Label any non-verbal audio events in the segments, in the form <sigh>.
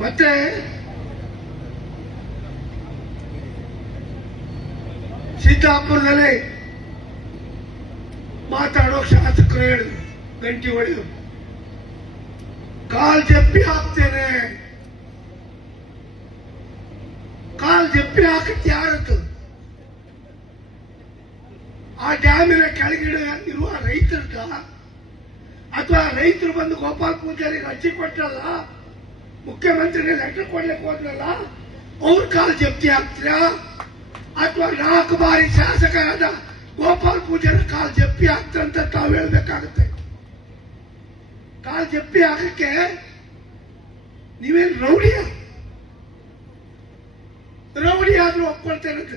ಮತ್ತೆ? ಸಿದ್ದಾಪುರದಲ್ಲಿ ಮಾತಾಡೋ ಶಾಸಕರು ಹೇಳಿದ್ರು ಗಂಟಿ ಹೊಡೆದು. ಕಾಲ್ ಜಪ್ಪಿ ಹಾಕ್ತೇನೆ. ಕಾಲ್ ಜಪ್ಪಿ ಹಾಕತ್ತೆ ಯಾರತ್ತು ಆ ಡ್ಯಾಮಿನ ಕೆಳಗಿಡ ಇರುವ ರೈತರದ? ಅಥವಾ ರೈತರು ಬಂದು ಗೋಪಾಲ್ ಪೂಜಾರಿಗೆ ಅರ್ಜಿ ಕೊಟ್ಟರಲ್ಲ ಮುಖ್ಯಮಂತ್ರಿಗೆ ಲೆಟರ್ ಕೊಡ್ಲಿಕ್ಕೆ ಹೋದ್ರಲ್ಲ ಅವ್ರ ಕಾಲು ಜಪ್ತಿ ಹಾಕ್ತೀರಾ ಅಥವಾ ನಾಲ್ಕು ಬಾರಿ ಶಾಸಕರಾದ ಗೋಪಾಲ್ ಪೂಜಾರಿ ಕಾಲು ಜಪ್ಪಿ ಹಾಕ್ತಾರಂತ ತಾವು ಹೇಳ್ಬೇಕಾಗುತ್ತೆ. ಕಾಲು ಜಪ್ಪಿ ಹಾಕಕ್ಕೆ ನೀವೇನ್ ರೌಡಿಯ? ರೌಡಿ ಆದ್ರೂ ಒಪ್ಕೊಳ್ತೇನೆ ಅಂತ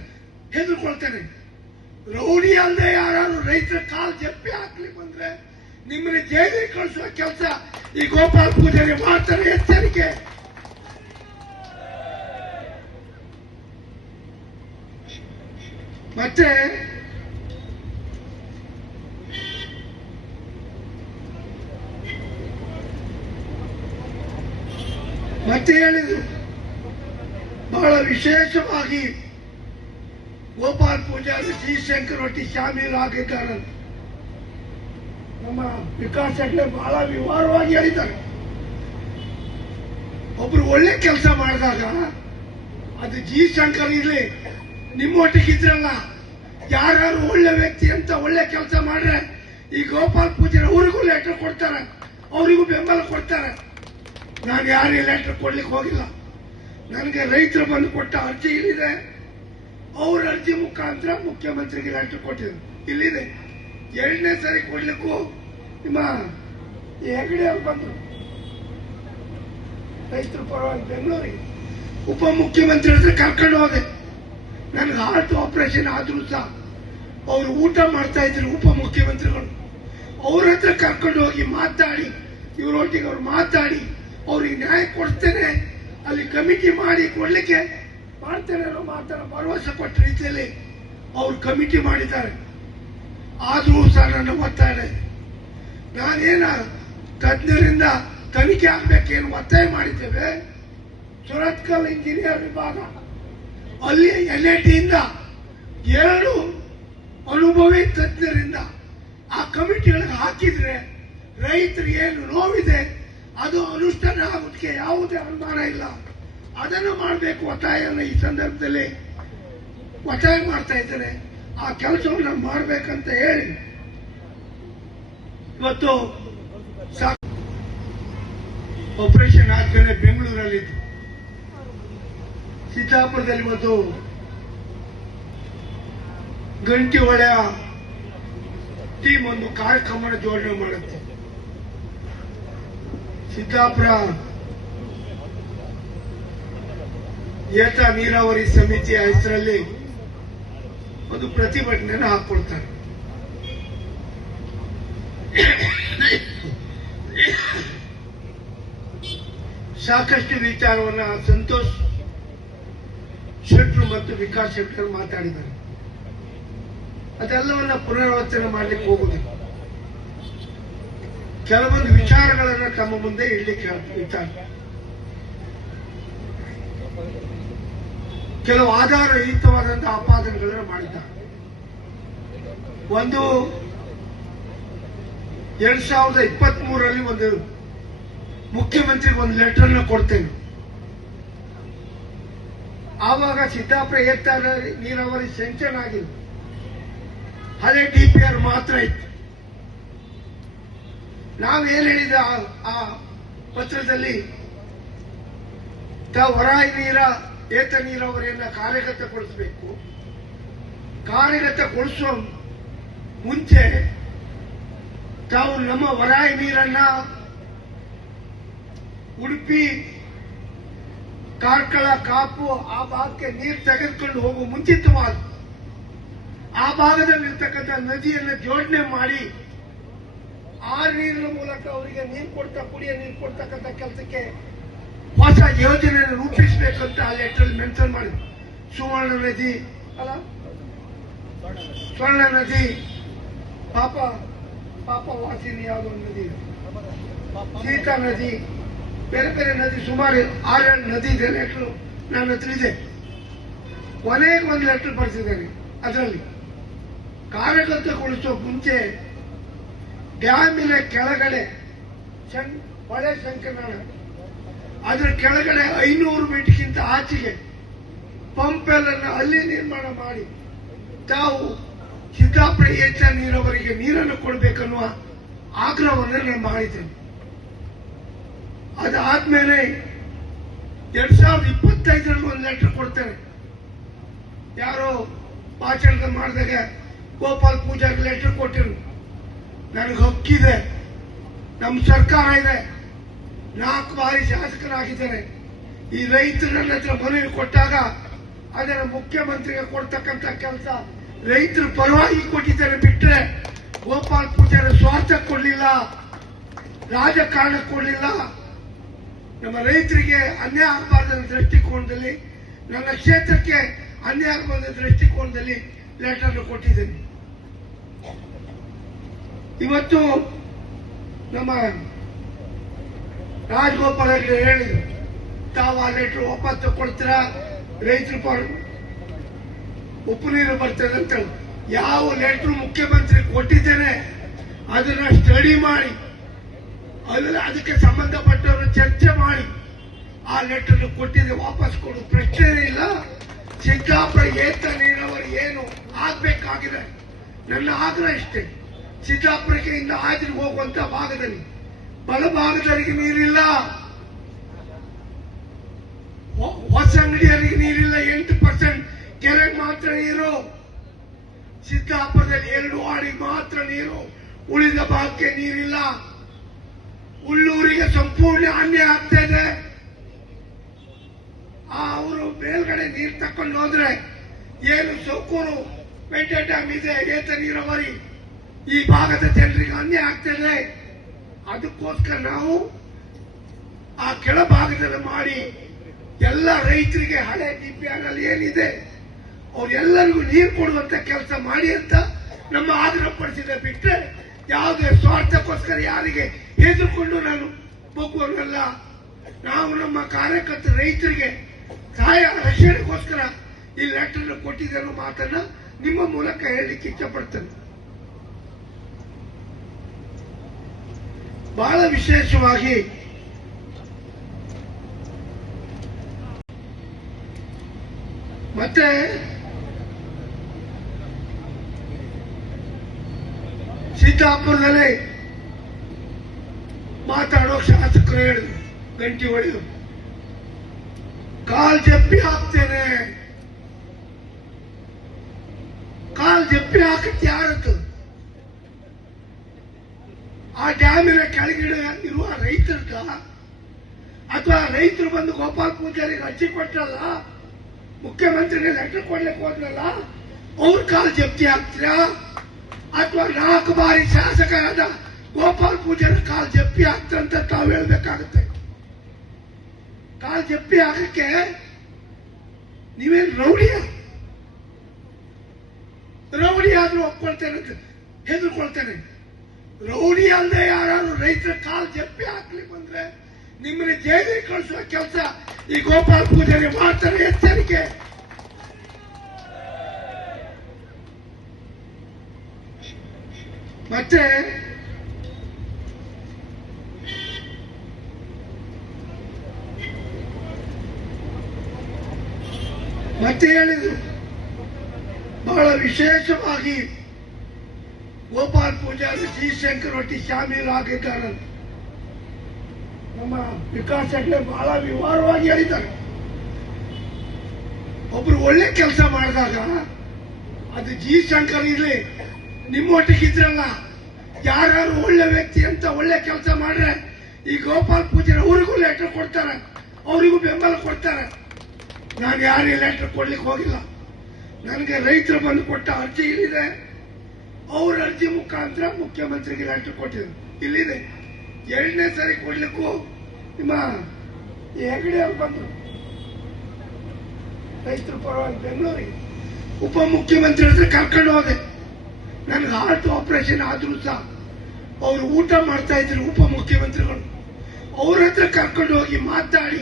ಹೆದರ್ಕೊಳ್ತೇನೆ. ರೌಡಿ ಅಲ್ಲದೆ ಯಾರು ರೈತರ ಕಾಲು ಜಪ್ಪಿ ಹಾಕ್ಲಿ ಬಂದ್ರೆ ನಿಮ್ಮನ್ನ ಜೈಲಿಗೆ ಕಳಿಸುವ ಕೆಲಸ ಈ ಗೋಪಾಲ್ ಪೂಜಾರಿ ಮಾಡ್ತಾರೆ ಎಚ್ಚರಿಕೆ. ಮತ್ತೆ ಮತ್ತೆ ಹೇಳಿದ್ರು, ಬಹಳ ವಿಶೇಷವಾಗಿ ಗೋಪಾಲ್ ಪೂಜಾರಿ ಶ್ರೀಶಂಕರ್ ಒಟ್ಟಿ ಶಾಮೀಲು ಆಗಿದ್ದಾರೆ ನಮ್ಮ ವಿಕಾಸ್ ಹೆಗ್ಡೆ ಬಹಳ ವಿವರವಾಗಿ ಹೇಳಿದ್ದಾರೆ. ಒಬ್ರು ಒಳ್ಳೆ ಕೆಲಸ ಮಾಡಿದಾಗ ಅದು ಜಿ ಶಂಕರ್ ಇರ್ಲಿ ನಿಮ್ಮೊಟ್ಟಿಗಿದ್ರಲ್ಲ ಯಾರು ಒಳ್ಳೆ ವ್ಯಕ್ತಿ ಅಂತ ಒಳ್ಳೆ ಕೆಲಸ ಮಾಡ್ರೆ ಈ ಗೋಪಾಲ್ ಪೂಜಾರಿ ಅವ್ರಿಗೂ ಲೆಟರ್ ಕೊಡ್ತಾರೆ, ಅವರಿಗೂ ಬೆಂಬಲ ಕೊಡ್ತಾರೆ. ನಾನು ಯಾರಿಗೆ ಲೆಟರ್ ಕೊಡ್ಲಿಕ್ಕೆ ಹೋಗಿಲ್ಲ. ನನಗೆ ರೈತರು ಬಂದು ಕೊಟ್ಟ ಅರ್ಜಿ ಇಲ್ಲಿದೆ. ಅವ್ರ ಅರ್ಜಿ ಮುಖಾಂತರ ಮುಖ್ಯಮಂತ್ರಿಗೆ ಲೆಟರ್ ಕೊಟ್ಟಿದ್ರು ಇಲ್ಲಿದೆ. ಎರಡನೇ ಸಾರಿ ಕೊಡ್ಲಿಕ್ಕೂ ನಿಮ್ಮ ಈ ಹೆಗಡೆ ಅವ್ರು ಬಂದರು. ರೈತರು ಪರವಾಗಿ ಬೆಂಗಳೂರಿಗೆ. ಉಪಮುಖ್ಯಮಂತ್ರಿ ಹತ್ರ ಕರ್ಕೊಂಡು ಹೋದೆ. ನನಗೆ ಹಾರ್ಟ್ ಆಪರೇಷನ್ ಆದರೂ ಸಹ ಅವರು ಊಟ ಮಾಡ್ತಾ ಇದ್ರು ಉಪಮುಖ್ಯಮಂತ್ರಿಗಳು ಅವ್ರ ಹತ್ರ ಕರ್ಕೊಂಡು ಹೋಗಿ ಮಾತಾಡಿ, ಇವರೊಟ್ಟಿಗೆ ಅವ್ರು ಮಾತಾಡಿ, ಅವ್ರಿಗೆ ನ್ಯಾಯ ಕೊಡ್ತೇನೆ, ಅಲ್ಲಿ ಕಮಿಟಿ ಮಾಡಿ ಕೊಡ್ಲಿಕ್ಕೆ ಮಾಡ್ತೇನೆ ಅನ್ನೋ ಮಾತಾಡೋ ಭರವಸೆ ಕೊಟ್ಟ ರೀತಿಯಲ್ಲಿ ಅವ್ರು ಕಮಿಟಿ ಮಾಡಿದ್ದಾರೆ. ಆದರೂ ಸಹ ನನ್ನ ಒತ್ತಾಯ. ನಾನೇನ ತಜ್ಞರಿಂದ ತನಿಖೆ ಆಗ್ಬೇಕೇನು ಒತ್ತಾಯ ಮಾಡಿದ್ದೇವೆ? ಸುರತ್ಕಲ್ ಇಂಜಿನಿಯರ್ ವಿಭಾಗ. ಅಲ್ಲಿ ಎನ್ ಐ ಟಿಯಿಂದ ಎರಡು ಅನುಭವಿ ತಜ್ಞರಿಂದ ಆ ಕಮಿಟಿಗಳಿಗೆ ಹಾಕಿದ್ರೆ ರೈತರು ಏನು ನೋವಿದೆ, ಅದು ಅನುಷ್ಠಾನ ಆಗೋದಕ್ಕೆ ಯಾವುದೇ ಅನುಮಾನ ಇಲ್ಲ. ಅದನ್ನು ಮಾಡಬೇಕು ಒತ್ತಾಯನ ಈ ಸಂದರ್ಭದಲ್ಲಿ. ಒತ್ತಾಯ ಮಾಡ್ತಾ ಇದ್ದಾರೆ ಆ ಕೆಲಸವನ್ನು ಮಾಡಬೇಕಂತ ಹೇಳಿ ಇವತ್ತು ಆಪರೇಷನ್ ಆದ್ಮೇಲೆ ಬೆಂಗಳೂರಲ್ಲಿದ್ದು. ಸೀತಾಪುರದಲ್ಲಿ ಇವತ್ತು ಗಂಟಿ ಹೊಳೆಯ ಟೀಮ್ ಒಂದು ಕಾರ್ಯಕ್ರಮ ಜೋಡಣೆ ಮಾಡುತ್ತೆ. ಸಿದ್ದಾಪುರ ಏತ ನೀರಾವರಿ ಸಮಿತಿಯ ಹೆಸರಲ್ಲಿ ಒಂದು ಪ್ರತಿಭಟನೆಯನ್ನು ಹಾಕೊಳ್ತಾರೆ. ಸಾಕಷ್ಟು ವಿಚಾರವನ್ನ ಸಂತೋಷ್ ಶೆಟ್ರು ಮತ್ತು ವಿಕಾಸ್ ಶೆಟ್ಟರು ಮಾತಾಡಿದ್ದಾರೆ. ಅದೆಲ್ಲವನ್ನ ಪುನರಾವರ್ತನೆ ಮಾಡಲಿಕ್ಕೆ ಹೋಗುದಿಲ್ಲ. ಕೆಲವೊಂದು ವಿಚಾರಗಳನ್ನ ತಮ್ಮ ಮುಂದೆ ಇಡ್ಲಿಕ್ಕೆ ವಿಚಾರ ಕೆಲವು ಆಧಾರಯುತವಾದಂತಹ ಆಪಾದನೆಗಳನ್ನು ಮಾಡಿದ್ದಾರೆ. ಒಂದು ಎರಡ್ ಸಾವಿರದ ಇಪ್ಪತ್ತ್ ಮೂರರಲ್ಲಿ ಒಂದು ಮುಖ್ಯಮಂತ್ರಿಗೆ ಒಂದು ಲೆಟರ್ ಲೆಟರ್ನ ಕೊಡ್ತೇನೆ. ಆವಾಗ ಸಿದ್ದಾಪುರ ಏತಾರ ನೀರಾವರಿ ಸೆಂಕ್ಷನ್ ಆಗಿದೆ ಹಳೆ ಡಿ ಪಿ ಆರ್ ಮಾತ್ರ ಇತ್ತು. ನಾವೇನ್ ಹೇಳಿದ ಆ- ಪತ್ರದಲ್ಲಿ? ತ ಹೊರಾಯಿ ನೀರ, ಏತ ನೀರಾವರಿಯನ್ನ ಕಾರ್ಯಗತಗೊಳಿಸಬೇಕು. ಕಾರ್ಯಗತಗೊಳಿಸುವ ಮುಂಚೆ ತಾವು ನಮ್ಮ ವರಾಯ ನೀರನ್ನ ಉಡುಪಿ, ಕಾರ್ಕಳ, ಕಾಪು ಆ ಭಾಗಕ್ಕೆ ನೀರು ತೆಗೆದುಕೊಂಡು ಹೋಗುವ ಮುಂಚಿತವಾಗಿ ಆ ಭಾಗದಲ್ಲಿರ್ತಕ್ಕಂಥ ನದಿಯನ್ನು ಜೋಡಣೆ ಮಾಡಿ ಆ ನೀರಿನ ಮೂಲಕ ಅವರಿಗೆ ನೀರು ಕೊಡ್ತಾ, ಕುಡಿಯ ನೀರು ಕೊಡ್ತಕ್ಕಂಥ ಕೆಲಸಕ್ಕೆ ಹೊಸ ಯೋಜನೆಯನ್ನು ರೂಪಿಸಬೇಕಂತ ಆ ಲೆಟರ್ ಮೆನ್ಷನ್ ಮಾಡಿ ಸುವರ್ಣ ನದಿ, ಅಲ್ಲ? ಸ್ವರ್ಣ ನದಿ. ಪಾಪ ಪಾಪ ವಾಸಿನಿ ಯಾವುದೋ ಒಂದು ನದಿ. ಸೀತಾ ನದಿ, ಬೇರೆ ಬೇರೆ ನದಿ, ಸುಮಾರು ಆರೇಳು ನದಿ ಇದೆ, ಲೆಟ್ರು ನನ್ನ ಹತ್ರ ಇದೆ ಕೊನೆಗೆ ಒಂದು ಲೆಟ್ರ್ ಬರೆಸಿದ್ದೇನೆ, ಅದರಲ್ಲಿ ಕಾರ್ಯಗತಗೊಳಿಸೋ ಮುಂಚೆ ಡ್ಯಾಮಿನ ಕೆಳಗಡೆ ಶಂ- ಹೊಳೆ ಶಂಕರನಾಳ ಅದರ ಕೆಳಗಡೆ ಐನೂರು ಮೀಟರ್ಗಿಂತ ಆಚೆಗೆ ಪಂಪ್ ಎಲ್ಲ ಅಲ್ಲಿ ನಿರ್ಮಾಣ ಮಾಡಿ ತಾವು ಸಿದ್ದಾಪುರ ಏತ ನೀರವರಿಗೆ ನೀರನ್ನು ಕೊಡಬೇಕನ್ನುವ ಆಗ್ರಹವನ್ನು ನಾನು ಮಾಡಿದ್ದೇನೆ. ಅದಾದ್ಮೇಲೆ ಎರಡ್ ಸಾವಿರದ ಇಪ್ಪತ್ತೈದರಲ್ಲಿ ಒಂದು ಲೆಟರ್ ಕೊಡ್ತೇನೆ. ಯಾರೋ ಭಾಷಣ ಮಾಡಿದಾಗ ಗೋಪಾಲ್ ಪೂಜಾರಿ ಲೆಟರ್ ಕೊಟ್ಟಿರು. ನನಗೆ ಹಕ್ಕಿದೆ. ನಮ್ಮ ಸರ್ಕಾರ ಇದೆ. ನಾಲ್ಕು ಬಾರಿ ಶಾಸಕರಾಗಿದ್ದಾರೆ. ಈ ರೈತರು ನನ್ನ ಹತ್ರ ಮನವಿ ಕೊಟ್ಟಾಗ ಅದರ ಮುಖ್ಯಮಂತ್ರಿಗೆ ಕೊಡ್ತಕ್ಕಂಥ ಕೆಲಸ ರೈತರ ಪರವಾಗಿ ಕೊಟ್ಟಿದ್ದಾರೆ ಬಿಟ್ರೆ ಗೋಪಾಲ್ ಪೂಜಾರ ಸ್ವಾರ್ಥ ಕೊಡ್ಲಿಲ್ಲ, ರಾಜಕಾರಣ ಕೊಡ್ಲಿಲ್ಲ. ನಮ್ಮ ರೈತರಿಗೆ ಅನ್ಯಾಯ ಆಗಬಾರ್ದ ದೃಷ್ಟಿಕೋನದಲ್ಲಿ, ನನ್ನ ಕ್ಷೇತ್ರಕ್ಕೆ ಅನ್ಯಾಯ ಆಗಬಾರ್ದ ದೃಷ್ಟಿಕೋನದಲ್ಲಿ ಲೆಟರ್ ಕೊಟ್ಟಿದ್ದೀನಿ. ಇವತ್ತು ನಮ್ಮ ರಾಜಗೋಪಾಲ್ ಹೇಳಿದ್ರು, ತಾವು ಆ ಲೆಟರ್ ವಾಪಸ್ ತಗೊಳ್ತೀರಾ? ರೈತರು ಪರ ಉಪ್ಪು ನೀರು ಬರ್ತದೆ ಅಂತ. ಯಾವ ಲೆಟರ್ ಮುಖ್ಯಮಂತ್ರಿ ಕೊಟ್ಟಿದ್ದೇನೆ, ಅದನ್ನ ಸ್ಟಡಿ ಮಾಡಿ, ಅದನ್ನ ಅದಕ್ಕೆ ಸಂಬಂಧಪಟ್ಟವರು ಚರ್ಚೆ ಮಾಡಿ, ಆ ಲೆಟರ್ ಕೊಟ್ಟಿದ್ದೆ ವಾಪಸ್ ಕೊಡು. ಪ್ರಶ್ನೆ ಇಲ್ಲ. ಸಿದ್ದಾಪುರ ಏತ ನೀರಾವರಿ ಏನು ಆಗ್ಬೇಕಾಗಿದೆ? ನನ್ನ ಆಗ್ರಹ ಇಷ್ಟೇ. ಸಿದ್ದಾಪುರಕ್ಕೆ ಇಂದ ಹಾಜರಿಗೆ ಹೋಗುವಂತ ಭಾಗದಲ್ಲಿ ಬಲಭಾಗದವರಿಗೆ ನೀರಿಲ್ಲ. ಹೊಸ ಅಂಗಡಿಯವರಿಗೆ ನೀರಿಲ್ಲ ಎಂಟು ಕೆರೆಗೆ ಮಾತ್ರ ನೀರು, ಸಿದ್ದಾಪುರದಲ್ಲಿ ಎರಡು ಆಡಿ ಮಾತ್ರ ನೀರು, ಉಳಿದ ಭಾಗಕ್ಕೆ ನೀರಿಲ್ಲ. ಉಳ್ಳೂರಿಗೆ ಸಂಪೂರ್ಣ ಅನ್ಯಾಯ ಆಗ್ತಾ ಇದೆ. ಆ ಅವರು ಮೇಲ್ಗಡೆ ನೀರು ತಕೊಂಡು ಹೋದ್ರೆ ಏನು ಸೌಕೂರು, ಪೆಂಟೆ ಡ್ಯಾಮ್ ಇದೆ, ಏತ ನೀರಾವರಿ. ಈ ಭಾಗದ ಜನರಿಗೆ ಅನ್ಯಾಯ ಆಗ್ತದೆ ಅದಕ್ಕೋಸ್ಕರ ನಾವು ಆ ಕೆಳಭಾಗದಲ್ಲಿ ಮಾಡಿ ಎಲ್ಲ ರೈತರಿಗೆ ಹಳೆ ಡಿಪಿಆರ್ ಅಲ್ಲಿ ಏನಿದೆ ಅವ್ರೆಲ್ಲರಿಗೂ ನೀರು ಕೊಡುವಂತ ಕೆಲಸ ಮಾಡಿ ಅಂತ ನಮ್ಮ ಆಗ್ರಹ ಪಡಿಸಿದ ಬಿಟ್ರೆ ಯಾವುದೇ ಸ್ವಾರ್ಥಕ್ಕೋಸ್ಕರ ಯಾರಿಗೆ ಹೆದರ್ಕೊಂಡು ನಾನು ಹೋಗುವವರಲ್ಲ. ನಾವು ನಮ್ಮ ಕಾರ್ಯಕರ್ತ ರೈತರಿಗೆ ಸಹಾಯ, ರಕ್ಷಣೆಗೋಸ್ಕರ ಈ ಲೆಟರ್ ಕೊಟ್ಟಿದೆ ಅನ್ನೋ ಮಾತನ್ನ ನಿಮ್ಮ ಮೂಲಕ ಹೇಳಲಿಕ್ಕೆ ಇಷ್ಟಪಡ್ತೇನೆ. ಬಹಳ ವಿಶೇಷವಾಗಿ ಮತ್ತೆ ಸೀತಾಪುರದಲ್ಲಿ ಮಾತಾಡೋ ಶಾಸಕರು ಹೇಳಿದ್ರು ಗಂಟಿ ಹೊಡೆದು. ಕಾಲ್ ಜಪ್ಪಿ ಹಾಕ್ತೇನೆ. ಕಾಲ್ ಜಪ್ಪಿ ಹಾಕತ್ತೆ ಯಾರದ್ದು? ಆ ಡ್ಯಾಮಿನ ಕೆಳಗಿಡ ಇರುವ ರೈತರದ ಅಥವಾ ರೈತರು ಬಂದು ಗೋಪಾಲ್ ಪೂಜಾರಿಗೆ ಅರ್ಜಿ ಕೊಟ್ಟಲ್ಲ ಮುಖ್ಯಮಂತ್ರಿಗೆ ಲೆಟರ್ ಕೊಡ್ಲಿಕ್ಕೆ ಹೋದ್ರಲ್ಲ ಅವ್ರ ಕಾಲ್ ಜಪ್ತಿ ಆಗ್ತೀರಾ ಅಥವಾ ನಾಲ್ಕು ಬಾರಿ ಶಾಸಕರಾದ ಗೋಪಾಲ್ ಪೂಜಾರಿ ಕಾಲ್ ಜಪ್ಪಿ ಆಗ್ತಂತ ತಾವು ಹೇಳ್ಬೇಕಾಗುತ್ತೆ. ಕಾಲ್ ಜಪ್ಪಿ ಆಗಕ್ಕೆ ನೀವೇನ್ ರೌಡಿಯ? ರೌಡಿ ಆದ್ರೂ ಒಪ್ಕೊಳ್ತೇನೆ ಅಂತ ಹೆದರ್ಕೊಳ್ತೇನೆ. ರೌಡಿ ಅಲ್ಲದೆ ಯಾರು ರೈತರ ಕಾಲ್ ಜಪ್ಪಿ ಹಾಕ್ಲಿ ಬಂದ್ರೆ ನಿಮ್ಮನ್ನ ಜೈಲಿಗೆ ಕಳಿಸುವ ಕೆಲಸ ಈ ಗೋಪಾಲ್ ಪೂಜಾರಿ ಮಾಡ್ತಾರೆ ಎಚ್ಚರಿಕೆ. ಮತ್ತೆ ಮತ್ತೆ ಹೇಳಿದ್ರು, ಬಹಳ ವಿಶೇಷವಾಗಿ ಗೋಪಾಲ್ ಪೂಜಾರಿ ಶ್ರೀಶಂಕರ್ ಒಟ್ಟಿ ಶಾಮೀಲ್ ಆಗಿದ್ದಾರೆ ನಮ್ಮ ವಿಕಾಸ್ ಹೆಗ್ಡೆ ಬಹಳ ವಿವರವಾಗಿ ಹೇಳಿದ್ದಾರೆ. ಒಬ್ರು ಒಳ್ಳೆ ಕೆಲಸ ಮಾಡಿದಾಗ ಅದು ಜಿ ಶಂಕರ್ ಇರ್ಲಿ ನಿಮ್ಮೊಟ್ಟಿಗೆ ಇದ್ರಲ್ಲ ಯಾರು ಒಳ್ಳೆ ವ್ಯಕ್ತಿ ಅಂತ ಒಳ್ಳೆ ಕೆಲಸ ಮಾಡ್ರೆ, ಈ ಗೋಪಾಲ್ ಪೂಜೆ ಅವರಿಗೂ ಲೆಟರ್ ಕೊಡ್ತಾರೆ, ಅವರಿಗೂ ಬೆಂಬಲ ಕೊಡ್ತಾರೆ. ನಾನು ಯಾರಿಗೆ ಲೆಟರ್ ಕೊಡ್ಲಿಕ್ಕೆ ಹೋಗಿಲ್ಲ. ನನಗೆ ರೈತರು ಬಂದು ಕೊಟ್ಟ ಅರ್ಜಿ ಇಲ್ಲಿದೆ. ಅವ್ರ ಅರ್ಜಿ ಮುಖಾಂತರ ಮುಖ್ಯಮಂತ್ರಿಗೆ ಲೆಟರ್ ಕೊಟ್ಟಿದ್ರು ಇಲ್ಲಿದೆ. ಎರಡನೇ ಸಾರಿ ಕೊಡ್ಲಿಕ್ಕೂ ನಿಮ್ಮ ಹೆಗಡೆ ಅವ್ರು ಬಂದ್ರು. ರೈತರು ಪರವಾಗಿ ಬೆಂಗಳೂರಿಗೆ. ಉಪಮುಖ್ಯಮಂತ್ರಿ ಹತ್ರ ಕರ್ಕೊಂಡು ಹೋದೆ. ನನಗೆ ಹಾರ್ಟ್ ಆಪರೇಷನ್ ಆದರೂ ಸಹ ಅವರು ಊಟ ಮಾಡ್ತಾ ಇದ್ರು ಉಪಮುಖ್ಯಮಂತ್ರಿಗಳು. ಅವ್ರ ಹತ್ರ ಕರ್ಕೊಂಡು ಹೋಗಿ ಮಾತಾಡಿ,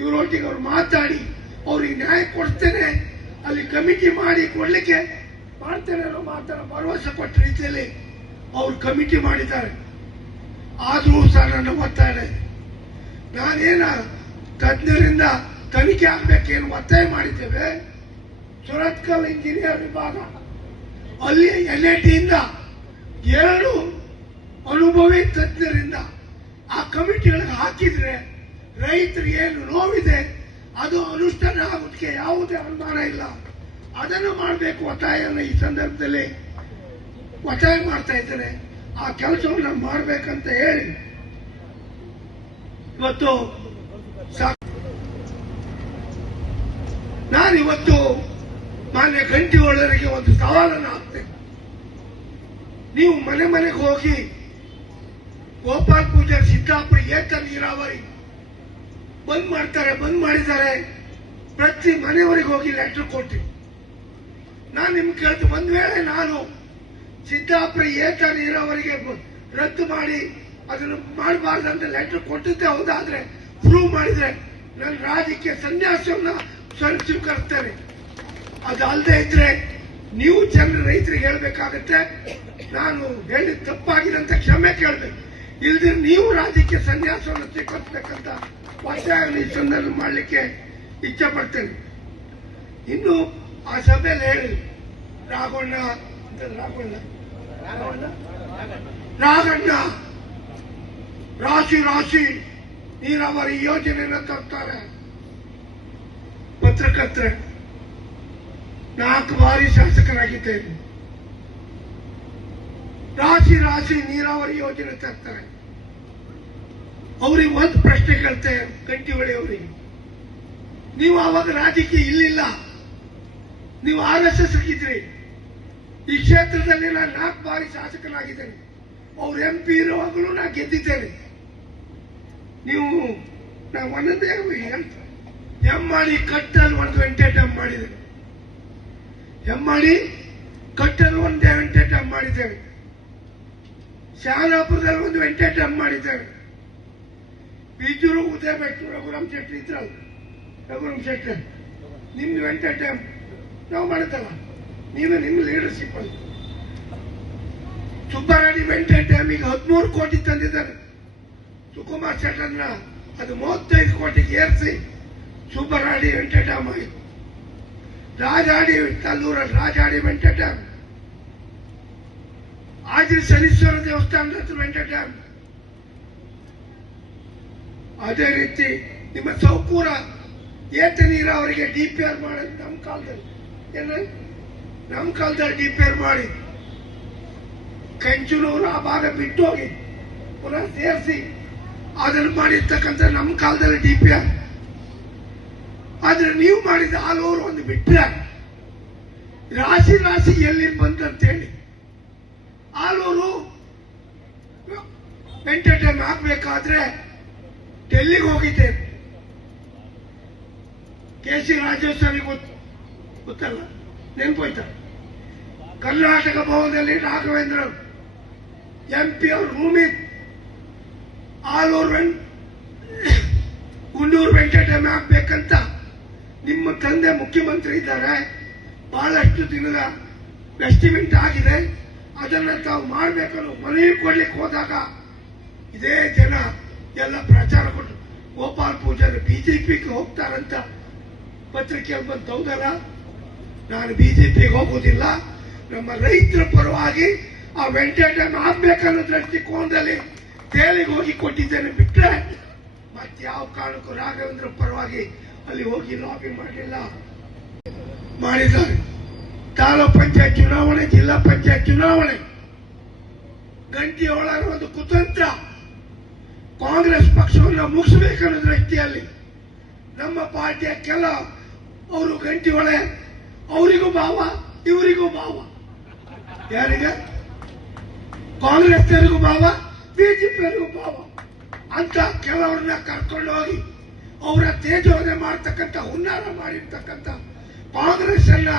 ಇವರೊಟ್ಟಿಗೆ ಅವ್ರು ಮಾತಾಡಿ, ಅವ್ರಿಗೆ ನ್ಯಾಯ ಕೊಡ್ತೇನೆ, ಅಲ್ಲಿ ಕಮಿಟಿ ಮಾಡಿ ಕೊಡ್ಲಿಕ್ಕೆ ಮಾಡ್ತೇನೆ ಅನ್ನೋ ಭರವಸೆ ಕೊಟ್ಟ ರೀತಿಯಲ್ಲಿ ಅವ್ರು ಕಮಿಟಿ ಮಾಡಿದ್ದಾರೆ. ಆದರೂ ಸಹ ನನ್ನ ಒತ್ತಾಯ. ನಾನೇನ ತಜ್ಞರಿಂದ ತನಿಖೆ ಆಗ್ಬೇಕೇನು ಒತ್ತಾಯ ಮಾಡಿದ್ದೇವೆ? ಸುರತ್ಕಲ್ ಇಂಜಿನಿಯರ್ ವಿಭಾಗ ಅಲ್ಲಿ ಎನ್ ಐ ಟಿಯಿಂದ ಎರಡು ಅನುಭವಿ ತಜ್ಞರಿಂದ ಆ ಕಮಿಟಿಗಳಿಗೆ ಹಾಕಿದ್ರೆ ರೈತರಿಗೆ ಏನು ನೋವಿದೆ, ಅದು ಅನುಷ್ಠಾನ ಆಗೋದಕ್ಕೆ ಯಾವುದೇ ಅನುಮಾನ ಇಲ್ಲ. ಅದನ್ನು ಮಾಡಬೇಕು ಒತ್ತಾಯ ಈ ಸಂದರ್ಭದಲ್ಲಿ. ಒತ್ತಾಯ ಮಾಡ್ತಾ ಇದ್ದಾರೆ ಆ ಕೆಲಸವನ್ನು ಮಾಡಬೇಕಂತ ಹೇಳಿ. ಇವತ್ತು ನಾನು ನಾನಿವತ್ತು ಮಾನ್ಯ ಗಂಟಿಗಳವರಿಗೆ ಒಂದು ಸವಾಲನ್ನು ಹಾಕ್ತೇನೆ ನೀವು ಮನೆ ಮನೆಗೆ ಹೋಗಿ ಗೋಪಾಲ್ ಪೂಜಾರ್ ಸಿದ್ದಾಪುರ ಏತ ನೀರಾವರಿ ಬಂದ್ ಮಾಡ್ತಾರೆ, ಬಂದ್ ಮಾಡಿದ್ದಾರೆ. ಪ್ರತಿ ಮನೆಯವರಿಗೆ ಹೋಗಿ ಲೆಟರ್ ಕೊಟ್ಟಿ. ನಾನು ನಿಮ್ಗೆ ಕೇಳ್ತು ಒಂದ್ ವೇಳೆ ನಾನು ಸಿದ್ದಾಪುರ ಏತ ನೀರಾವರಿಗೆ ರದ್ದು ಮಾಡಿ ಅದನ್ನು ಮಾಡಬಾರ್ದು ಅಂತ ಲೆಟರ್ ಕೊಟ್ಟಿದ್ದೆ, ಹೌದಾದ್ರೆ ಪ್ರೂವ್ ಮಾಡಿದ್ರೆ ನನ್ನ ರಾಜ್ಯಕ್ಕೆ ಸನ್ಯಾಸವನ್ನ ಸ್ವೀಕರಿಸ್ತೇನೆ ಅದಲ್ಲದೆ ಇದ್ರೆ ನೀವು ಜನ ರೈತರಿಗೆ ಹೇಳ್ಬೇಕಾಗತ್ತೆ, ನಾನು ಹೇಳಿದ ತಪ್ಪಾಗಿದೆ ಅಂತ ಕ್ಷಮೆ ಕೇಳಬೇಕು. ಇಲ್ದಿರ ನೀವು ರಾಜ್ಯಕ್ಕೆ ಸನ್ಯಾಸವನ್ನು ಸ್ವೀಕರಿಸಬೇಕಂತ ಒತ್ತಾಯವನ್ನು ಈ ಸಂದರ್ಭ ಮಾಡಲಿಕ್ಕೆ ಇಚ್ಛೆ ಪಡ್ತೇನೆ. ಇನ್ನು ಆ ಸಭೆಯಲ್ಲಿ ಹೇಳಿ. ರಾಘಣ್ಣ ರಾಘವಣ್ಣ. ರಾಘಣ್ಣ ರಾಶಿ ರಾಶಿ, ನೀರಾವರಿ ಯೋಜನೆಯನ್ನು ತರ್ತಾರೆ. ಪತ್ರಕರ್ತರ ನಾಲ್ಕು ಬಾರಿ ಶಾಸಕರಾಗಿದ್ದೇನೆ. ರಾಶಿ ರಾಶಿ ನೀರಾವರಿ ಯೋಜನೆ ತರ್ತಾರೆ. ಅವ್ರಿಗೆ ಒಂದು ಪ್ರಶ್ನೆ ಗಂಟಿ ಗಂಟಿಹೊಳಿ ಅವರಿಗೆ. ನೀವು ಆವಾಗ ರಾಜಕೀಯ ಇಲ್ಲಿಲ್ಲ. ನೀವು ಆರ್ ಎಸ್ ಎಸ್ ಇದ್ರಿ ಈ ಕ್ಷೇತ್ರದಲ್ಲಿ ನಾನು ನಾಲ್ಕು ಬಾರಿ ಶಾಸಕನಾಗಿದ್ದೇನೆ. ಅವ್ರು ಎಂ ಪಿ ಇರುವಾಗಲೂ ನಾ ಗೆದ್ದಿದ್ದೇನೆ. ನೀವು ನಾ ಒಂದೊಂದೇ ಎಂ ಮಾಡಿ ಕಟ್ಟಲ್ಲಿ ಒಂದು ವೆಂಟೇಟಮ್ ಮಾಡಿದೆ ಎಮ್ಮಾಡಿ ಕಟ್ಟಲು ಒಂದು ವೆಂಟೇಟಮ್ ಮಾಡಿದ್ದೇವೆ. ಶಾಲಾಪುರದಲ್ಲಿ ಒಂದು ವೆಂಟೇಟಮ್ ಮಾಡಿದ್ದೇವೆ ಬೀಜೂರು ಉದಯ ಬೆಟ್ಟು ರಘುರಾಮ್ ಶೆಟ್ಟಿ ಇದ್ರಲ್ಲ, ರಘುರಾಮ್ ಶೆಟ್ಟಿ, ನಿಮ್ದು ವೆಂಟೇಟಮ್ ನಾವು ಮಾಡುತ್ತಲ್ಲ ನೀವು ನಿಮ್ಮ ಲೀಡರ್ಶಿಪ್ ಅಲ್ಲಿ. ಸುಬ್ಬರಾಣಿ ವೆಂಟೇಟಮ್ ಈಗ ಹದಿಮೂರು ಕೋಟಿ ತಂದಿದ್ದಾರೆ. ಸುಕುಮಾರ್ ಶೆಟ್ಟರ್ನ ಅದು ಮೂವತ್ತೈದು ಕೋಟಿಗೆ ಏರಿಸಿ ಸುಬ್ಬರಾಣಿ ರಾಜಾಡಿ ತಲ್ಲೂರ ರಾಜಾಡಿ ವೆಂಕಟರಾಮ್. ಆದಿ ಶನೀಶ್ವರ ದೇವಸ್ಥಾನದ ಹತ್ರ ವೆಂಕಟರಾಮ್. ಅದೇ ರೀತಿ ನಿಮ್ಮ ಸೌಕೂರ ಏತ ನೀರಾವರಿಗೆ ಡಿ ಪಿ ಆರ್ ಮಾಡೋದು ನಮ್ಮ ಕಾಲದಲ್ಲಿ. ಏನ ನಮ್ಮ ಕಾಲದಲ್ಲಿ ಡಿ ಪಿ ಆರ್ ಮಾಡಿ ಕಂಚನೂರು ಆ ಭಾಗ ಬಿಟ್ಟು ಹೋಗಿ ಪುನಃ ಸೇರಿಸಿ ಅದನ್ನು ಮಾಡಿರ್ತಕ್ಕಂಥ ನಮ್ಮ ಕಾಲದಲ್ಲಿ ಡಿ ಪಿ ಆರ್. ಆದ್ರೆ ನೀವು ಮಾಡಿದ ಆಲೋರು ಒಂದು ಬಿಟ್ರೆ ರಾಶಿ ರಾಶಿ ಎಲ್ಲಿ ಬಂತಂತೇಳಿ. ಆಲೂರು ಎಂಟರ್ಟೈನ್ ಆಗ್ಬೇಕಾದ್ರೆ ಡೆಲ್ಲಿಗೆ ಹೋಗಿದ್ದೆ. ಕೆ ಸಿ ರಾಜೇಶ್ವರಿ ಗೊತ್ತು ಗೊತ್ತಲ್ಲ? ನೆನ್ಪೋಯ್ತ? ಕರ್ನಾಟಕ ಭವನದಲ್ಲಿ ರಾಘವೇಂದ್ರ ಎಂ ಪಿ ಅವ್ರ ರೂಮಿಗೆ ಆಲೂರು ಓವರ್ <coughs> ಗುಂಡೂರು ವೆಂಕಟರಮಣ ಆಗ್ಬೇಕಂತ ನಿಮ್ಮ ತಂದೆ ಮುಖ್ಯಮಂತ್ರಿ ಇದ್ದಾರೆ. ಬಹಳಷ್ಟು ದಿನದ ವೆಸ್ಟಿಮೆಂಟ್ ಆಗಿದೆ. ಅದನ್ನ ತಾವು ಮಾಡಬೇಕನ್ನು ಮನವಿ ಕೊಡ್ಲಿಕ್ಕೆ ಹೋದಾಗ ಇದೇ ಜನ ಎಲ್ಲ ಪ್ರಚಾರ ಕೊಟ್ಟು ಗೋಪಾಲ್ ಪೂಜಾರಿ ಬಿಜೆಪಿಗೆ ಹೋಗ್ತಾರಂತ ಪತ್ರಿಕೆಯಲ್ಲಿ ಬಂದು ಹೌದಲ್ಲ? ನಾನು ಬಿಜೆಪಿಗೆ ಹೋಗುವುದಿಲ್ಲ. ನಮ್ಮ ರೈತರ ಪರವಾಗಿ ಆ ವೆಂಕಟರಮಣ ಆಗ್ಬೇಕನ್ನೋ ದೃಷ್ಟಿಕೋನದಲ್ಲಿ ದೆಹಲಿಗೆ ಹೋಗಿ ಕೊಟ್ಟಿದ್ದೇನೆ ಮತ್ತೆ ಯಾವ ಕಾರಣಕ್ಕೂ ರಾಘವೇಂದ್ರ ಪರವಾಗಿ ಅಲ್ಲಿ ಹೋಗಿ ಲಾಬಿ ಮಾಡಿಲ್ಲ ಮಾಡಿದ್ದಾರೆ. ತಾಲೂಕ್ ಪಂಚಾಯತ್ ಚುನಾವಣೆ, ಜಿಲ್ಲಾ ಪಂಚಾಯತ್ ಚುನಾವಣೆ. ಗಂಟಿ ಒಂದು ಕುತಂತ್ರ. ಕಾಂಗ್ರೆಸ್ ಪಕ್ಷವನ್ನು ಮುಗಿಸ್ಬೇಕನ್ನೋ ದೃಷ್ಟಿಯಲ್ಲಿ ನಮ್ಮ ಪಾರ್ಟಿಯ ಕೆಲ ಅವರು ಗಂಟಿ ಒಳೆ ಅವರಿಗೂ ಭಾವ, ಇವರಿಗೂ ಭಾವ. ಯಾರಿಗೆ? ಕಾಂಗ್ರೆಸ್ನವರಿಗೂ ಭಾವ, ಬಿಜೆಪಿಯವರಿಗೂ ಭಾವ. ಅಂತ ಕೆಲವ್ರನ್ನ ಕರ್ಕೊಂಡು ಹೋಗಿ ಅವರ ತೇಜೋವಧೆ ಮಾಡ್ತಕ್ಕಂಥ ಹುನ್ನಾರ ಮಾಡಿರ್ತಕ್ಕಂಥ ಕಾಂಗ್ರೆಸ್ ಅನ್ನ,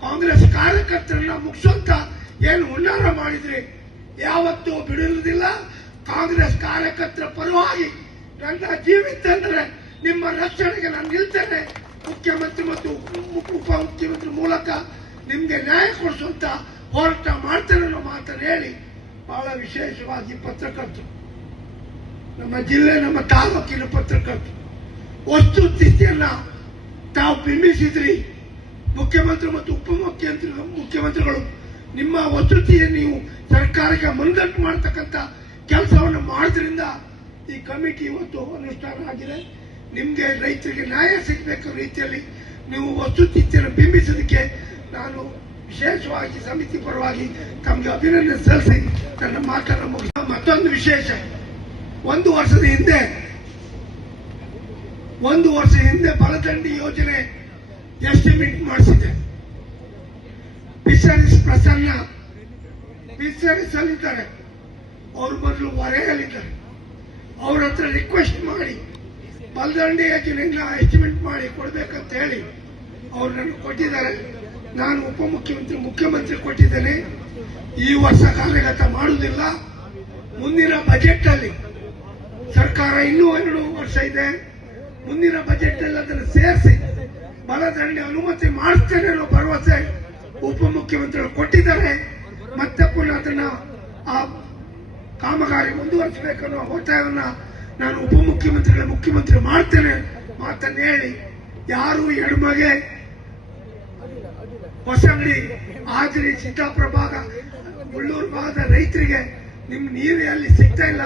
ಕಾಂಗ್ರೆಸ್ ಕಾರ್ಯಕರ್ತರನ್ನ ಮುಗಿಸೋಂತ ಏನು ಹುನ್ನಾರ ಮಾಡಿದ್ರಿ ಯಾವತ್ತೂ ಬಿಡಿರುವುದಿಲ್ಲ ಕಾಂಗ್ರೆಸ್ ಕಾರ್ಯಕರ್ತರ ಪರವಾಗಿ ನನ್ನ ಜೀವಿತ ಅಂದರೆ ನಿಮ್ಮ ರಕ್ಷಣೆಗೆ ನಾನು ನಿಲ್ತೇನೆ. ಮುಖ್ಯಮಂತ್ರಿ ಮತ್ತು ಉಪ- ಮುಖ್ಯಮಂತ್ರಿ ಮೂಲಕ ನಿಮಗೆ ನ್ಯಾಯ ಕೊಡಿಸುವಂತ ಹೋರಾಟ ಮಾಡ್ತೇನೆ ಅನ್ನೋ ಮಾತನ್ನು ಹೇಳಿ ಬಹಳ ವಿಶೇಷವಾಗಿ ಪತ್ರಕರ್ತರು. ನಮ್ಮ ಜಿಲ್ಲೆ, ನಮ್ಮ ತಾಲೂಕಿನ ಪತ್ರಕರ್ತರು. ವಸ್ತುಸ್ಥಿತಿಯನ್ನ ತಾವು ಬಿಂಬಿಸಿದ್ರಿ. ಮುಖ್ಯಮಂತ್ರಿ ಮತ್ತು ಉಪಮುಖ್ಯಮಂತ್ರಿ ಮುಖ್ಯಮಂತ್ರಿಗಳು, ನಿಮ್ಮ ವಸ್ತುತಿಯನ್ನು ನೀವು ಸರ್ಕಾರಕ್ಕೆ ಮಂದಟ್ಟು ಮಾಡ್ತಕ್ಕಂಥ ಕೆಲಸವನ್ನು ಮಾಡೋದ್ರಿಂದ ಈ ಕಮಿಟಿ ಇವತ್ತು ಅನುಷ್ಠಾನ ಆಗಿದೆ. ನಿಮಗೆ ರೈತರಿಗೆ ನ್ಯಾಯ ಸಿಗಬೇಕು ರೀತಿಯಲ್ಲಿ ನೀವು ವಸ್ತುತಿಯನ್ನು ಬಿಂಬಿಸೋದಕ್ಕೆ ನಾನು ವಿಶೇಷವಾಗಿ ಸಮಿತಿ ಪರವಾಗಿ ತಮಗೆ ಅಭಿನಂದನೆ ಸಲ್ಲಿಸಿ ನನ್ನ ಮಾತನ್ನು ಮುಗಿಸ ಮತ್ತೊಂದು ವಿಶೇಷ. ಒಂದು ವರ್ಷದ ಹಿಂದೆ ಒಂದು ವರ್ಷ ಹಿಂದೆ ಬಲದಂಡಿ ಯೋಜನೆ ಎಸ್ಟಿಮೇಟ್ ಮಾಡಿಸಿದೆ. ಫಿಶರೀಸ್ ಪ್ರಸನ್ನ ಫಿಶರೀಸ್ ಅಲ್ಲಿದ್ದಾರೆ ಅವ್ರು ಮೊದಲು ಹೊರೆಯಲ್ಲಿದ್ದಾರೆ ಅವ್ರ ಹತ್ರ ರಿಕ್ವೆಸ್ಟ್ ಮಾಡಿ, ಬಲದಂಡಿ ಯೋಜನೆಯಿಂದ ಎಸ್ಟಿಮೇಟ್ ಮಾಡಿ ಕೊಡ್ಬೇಕಂತ ಹೇಳಿ ಅವ್ರು ನನಗೆ ಕೊಟ್ಟಿದ್ದಾರೆ. ನಾನು ಉಪಮುಖ್ಯಮಂತ್ರಿ, ಮುಖ್ಯಮಂತ್ರಿ ಕೊಟ್ಟಿದ್ದೇನೆ. ಈ ವರ್ಷ ಕಾರ್ಯಗತ ಮಾಡುವುದಿಲ್ಲ. ಮುಂದಿನ ಬಜೆಟ್ ಅಲ್ಲಿ ಸರ್ಕಾರ ಇನ್ನೂ ಎರಡು ವರ್ಷ ಇದೆ. ಮುಂದಿನ ಬಜೆಟ್ ಅಲ್ಲಿ ಅದನ್ನು ಸೇರಿಸಿ, ಬಲದಂಡೆ ಅನುಮತಿ ಮಾಡಿಸ್ತೇನೆ ಅನ್ನೋ ಭರವಸೆ ಉಪಮುಖ್ಯಮಂತ್ರಿಗಳು ಕೊಟ್ಟಿದ್ದಾರೆ. ಮತ್ತೆ ಪುನಃ ಅದನ್ನ ಆ ಕಾಮಗಾರಿ ಮುಂದುವರಿಸಬೇಕನ್ನೋ ಒತ್ತಾಯವನ್ನ ನಾನು ಉಪಮುಖ್ಯಮಂತ್ರಿಗಳ ಮುಖ್ಯಮಂತ್ರಿ ಮಾಡ್ತೇನೆ. ಮಾತನ್ನು ಹೇಳಿ, ಯಾರು ಎಡಮಗೆ ಹೊಸಂಗಡಿ ಹಾಜರಿ ಸಿದ್ದಾಪುರ ಭಾಗ, ಮುಳ್ಳೂರು ಭಾಗದ ರೈತರಿಗೆ ನಿಮ್ ನೀರು ಅಲ್ಲಿ ಸಿಗ್ತಾ ಇಲ್ಲ.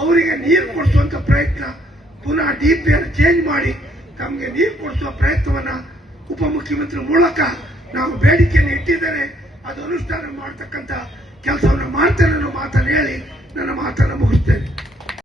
ಅವರಿಗೆ ನೀರು ಕೊಡಿಸುವಂತ ಪ್ರಯತ್ನ ಪುನಃ ಡಿ ಚೇಂಜ್ ಮಾಡಿ ತಮಗೆ ನೀರು ಕೊಡಿಸುವ ಪ್ರಯತ್ನವನ್ನ ಉಪಮುಖ್ಯಮಂತ್ರಿ ಮೂಲಕ ನಾವು ಬೇಡಿಕೆಯನ್ನು ಇಟ್ಟಿದ್ದೇನೆ ಅದು ಅನುಷ್ಠಾನ ಮಾಡತಕ್ಕಂತ ಕೆಲಸವನ್ನು ಮಾಡ್ತೇನೆ ಅನ್ನೋ ಮಾತನ್ನು ಹೇಳಿ ನನ್ನ ಮಾತನ್ನು ಮುಗಿಸ್ತೇನೆ.